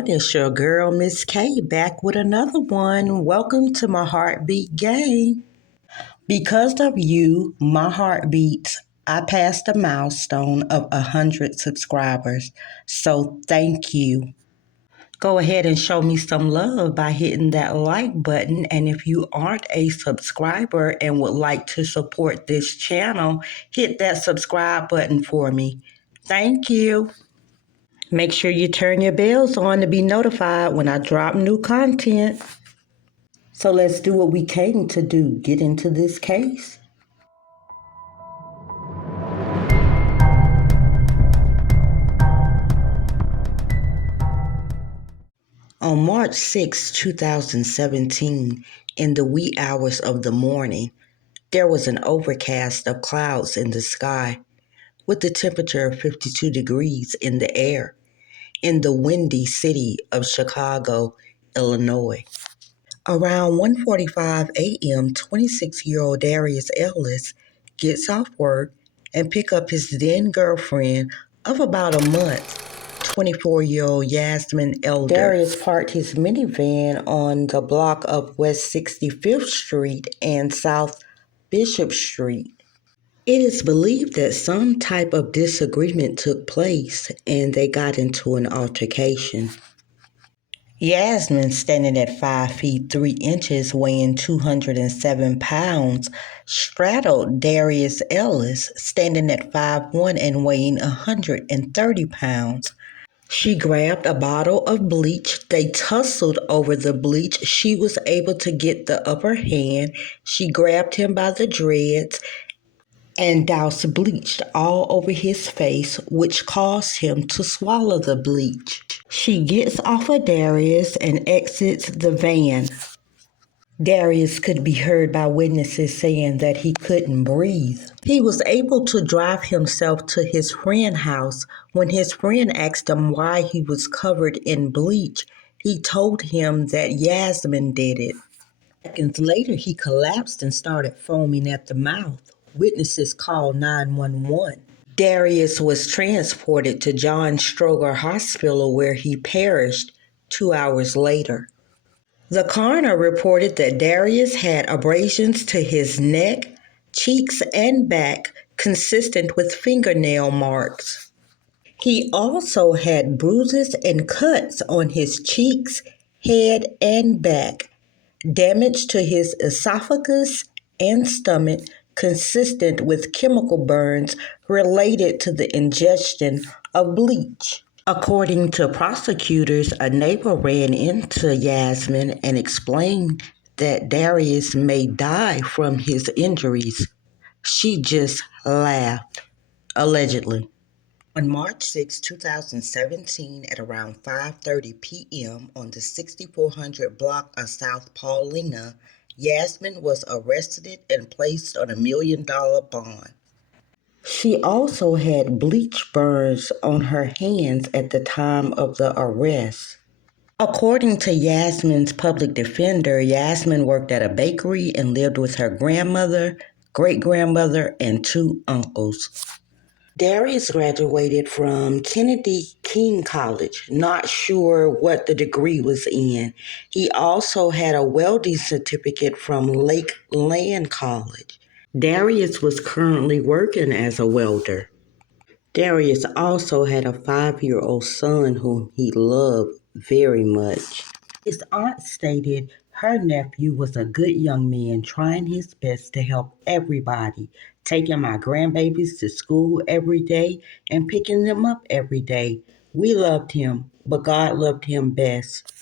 everyone. It's your girl, Miss K, back with another one. Welcome to my heartbeat game. Because of you, my heart beats. I passed a milestone of 100 subscribers. So thank you. Go ahead and show me some love by hitting that like button. And if you aren't a subscriber and would like to support this channel, hit that subscribe button for me. Thank you. Make sure you turn your bells on to be notified when I drop new content. So let's do what we came to do, get into this case. On March 6, 2017, in the wee hours of the morning, there was an overcast of clouds in the sky, with a temperature of 52 degrees in the air, in the windy city of Chicago, Illinois. Around 1:45 a.m., 26-year-old Darrius Ellis gets off work and pick up his then girlfriend of about a month, 24-year-old Yasmin Elder. Darrius parked his minivan on the block of West 65th Street and South Bishop Street. It is believed that some type of disagreement took place and they got into an altercation. Yasmin, standing at 5 feet 3 inches, weighing 207 pounds, straddled Darrius Ellis, standing at 5'1" and weighing 130 pounds. She grabbed a bottle of bleach. They tussled over the bleach. She was able to get the upper hand. She grabbed him by the dreads and doused bleach all over his face, which caused him to swallow the bleach. She gets off of Darrius and exits the van. Darrius could be heard by witnesses saying that he couldn't breathe. He was able to drive himself to his friend's house. When his friend asked him why he was covered in bleach, he told him that Yasmin did it. Seconds later, he collapsed and started foaming at the mouth. Witnesses called 911. Darrius was transported to John Stroger Hospital where he perished 2 hours later. The coroner reported that Darrius had abrasions to his neck, cheeks, and back consistent with fingernail marks. He also had bruises and cuts on his cheeks, head, and back, damage to his esophagus and stomach consistent with chemical burns related to the ingestion of bleach. According to prosecutors, a neighbor ran into Yasmin and explained that Darrius may die from his injuries. She just laughed, allegedly. On March 6, 2017, at around 5:30 p.m. on the 6400 block of South Paulina, Yasmin was arrested and placed on $1 million bond. She also had bleach burns on her hands at the time of the arrest. According to Yasmin's public defender, Yasmin worked at a bakery and lived with her grandmother, great-grandmother, and 2 uncles. Darrius graduated from Kennedy King College, not sure what the degree was in. He also had a welding certificate from Lakeland College. Darrius was currently working as a welder. Darrius also had a 5-year-old son whom he loved very much. His aunt stated her nephew was a good young man trying his best to help everybody, taking my grandbabies to school every day and picking them up every day. We loved him, but God loved him best.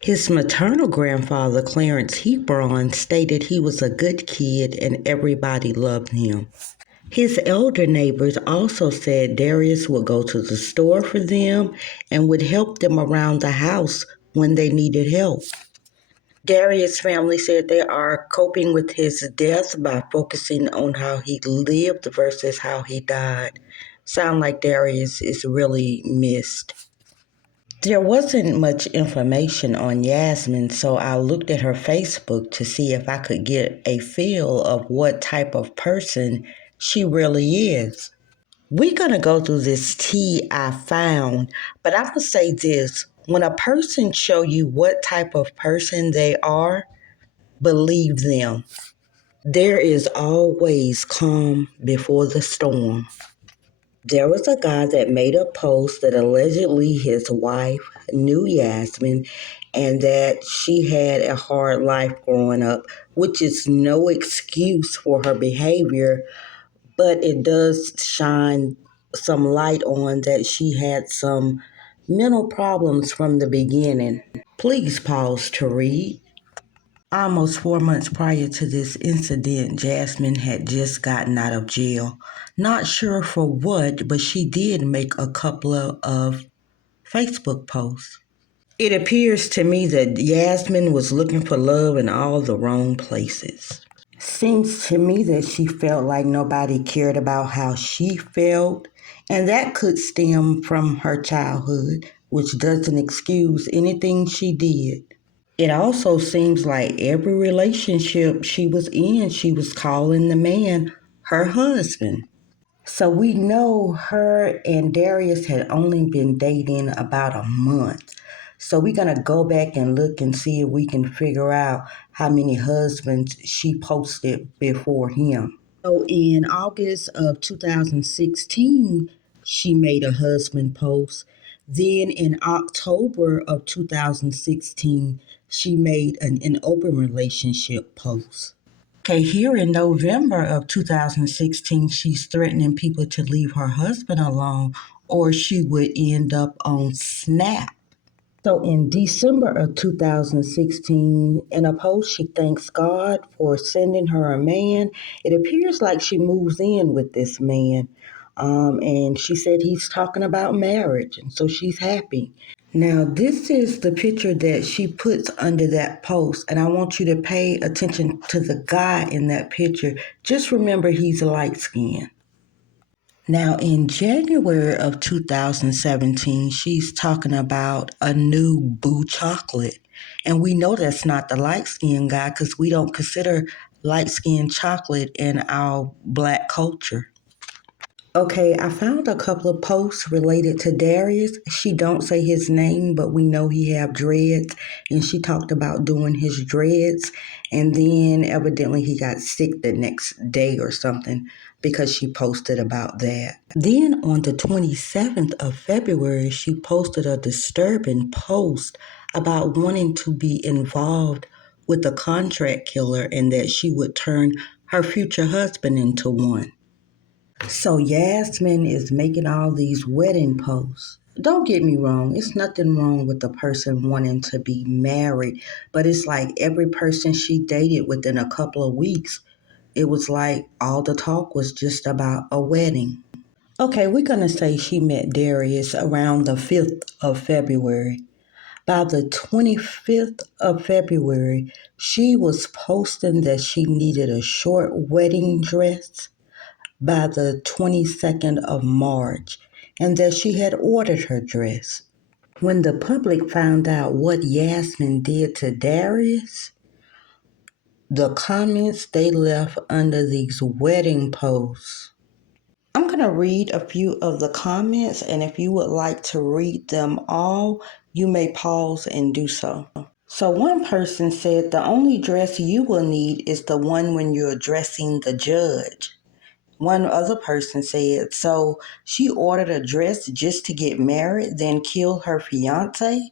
His maternal grandfather, Clarence Hebron, stated he was a good kid and everybody loved him. His elder neighbors also said Darrius would go to the store for them and would help them around the house when they needed help. Darrius' family said they are coping with his death by focusing on how he lived versus how he died. Sound like Darrius is really missed. There wasn't much information on Yasmin, so I looked at her Facebook to see if I could get a feel of what type of person she really is. We're going to go through this tea I found, but I'm going to say this. When a person show you what type of person they are, believe them. There is always calm before the storm. There was a guy that made a post that allegedly his wife knew Yasmin and that she had a hard life growing up, which is no excuse for her behavior, but it does shine some light on that she had some mental problems from the beginning. Please pause to read. Almost 4 months prior to this incident, Jasmine had just gotten out of jail. Not sure for what, but she did make a couple of Facebook posts. It appears to me that Yasmin was looking for love in all the wrong places. Seems to me that she felt like nobody cared about how she felt, and that could stem from her childhood, which doesn't excuse anything she did. It also seems like every relationship she was in, she was calling the man her husband. So we know her and Darrius had only been dating about a month. So we're going to go back and look and see if we can figure out how many husbands she posted before him. So in August of 2016, she made a husband post. Then in October of 2016, she made an open relationship post. Okay, here in November of 2016, she's threatening people to leave her husband alone or she would end up on Snap. So in December of 2016, in a post, she thanks God for sending her a man. It appears like she moves in with this man. And she said he's talking about marriage, and so she's happy. Now, this is the picture that she puts under that post, and I want you to pay attention to the guy in that picture. Just remember he's light skinned. Now, in January of 2017, she's talking about a new Boo chocolate. And we know that's not the light skinned guy because we don't consider light skinned chocolate in our black culture. Okay, I found a couple of posts related to Darrius. She don't say his name, but we know he have dreads, and she talked about doing his dreads, and then evidently he got sick the next day or something because she posted about that. Then on the 27th of February, she posted a disturbing post about wanting to be involved with a contract killer and that she would turn her future husband into one. So Yasmin is making all these wedding posts. Don't get me wrong, it's nothing wrong with the person wanting to be married, but it's like every person she dated within a couple of weeks, it was like all the talk was just about a wedding. Okay, we're going to say she met Darrius around the 5th of February. By the 25th of February, she was posting that she needed a short wedding dress by the 22nd of March and that she had ordered her dress. When the public found out what Yasmin did to Darrius, the comments they left under these wedding posts. I'm going to read a few of the comments, and if you would like to read them all, you may pause and do so. So one person said the only dress you will need is the one when you're addressing the judge. One other person said, so she ordered a dress just to get married, then kill her fiance?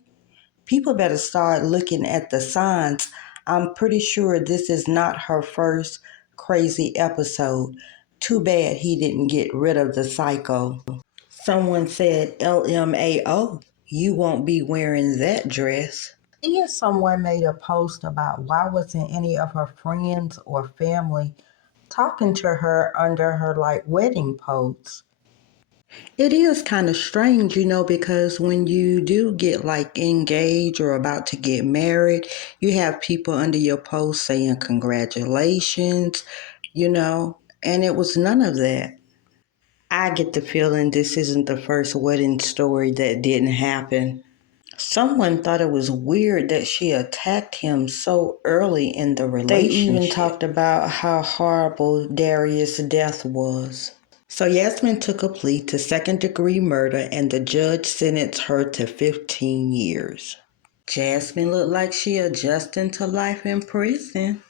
People better start looking at the signs. I'm pretty sure this is not her first crazy episode. Too bad he didn't get rid of the psycho. Someone said, LMAO, you won't be wearing that dress. Then someone made a post about why wasn't any of her friends or family talking to her under her like wedding posts. It is kind of strange, because when you do get like engaged or about to get married, you have people under your post saying congratulations, and it was none of that. I get the feeling this isn't the first wedding story that didn't happen. Someone thought it was weird that she attacked him so early in the relationship. They even talked about how horrible Darrius' death was. So Yasmin took a plea to second-degree murder and the judge sentenced her to 15 years. Jasmine looked like she adjusting to life in prison.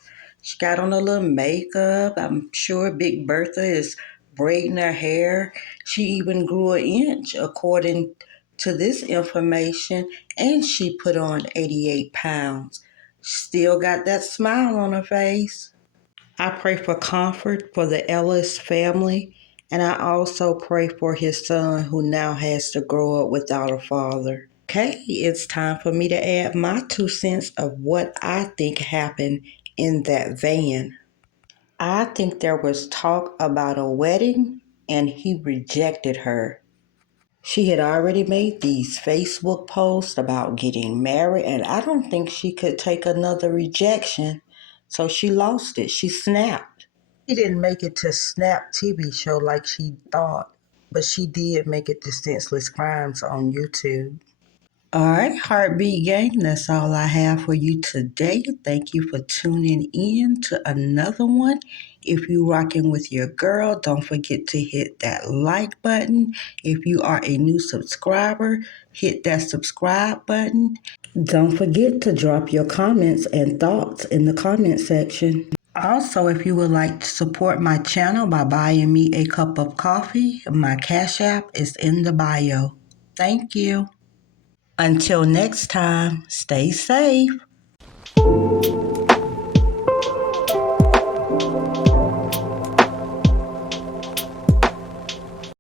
She got on a little makeup. I'm sure Big Bertha is braiding her hair. She even grew an inch according to this information, and she put on 88 pounds. Still got that smile on her face. I pray for comfort for the Ellis family, and I also pray for his son who now has to grow up without a father. Okay, it's time for me to add my 2 cents of what I think happened in that van. I think there was talk about a wedding and he rejected her. She had already made these Facebook posts about getting married, and I don't think she could take another rejection. So she lost it. She snapped. She didn't make it to Snap TV show like she thought, but she did make it to Senseless Crimes on YouTube. All right, Heartbeat Gang, that's all I have for you today. Thank you for tuning in to another one. If you rocking with your girl, don't forget to hit that like button. If you are a new subscriber, hit that subscribe button. Don't forget to drop your comments and thoughts in the comment section. Also, if you would like to support my channel by buying me a cup of coffee, my Cash App is in the bio. Thank you. Until next time, stay safe.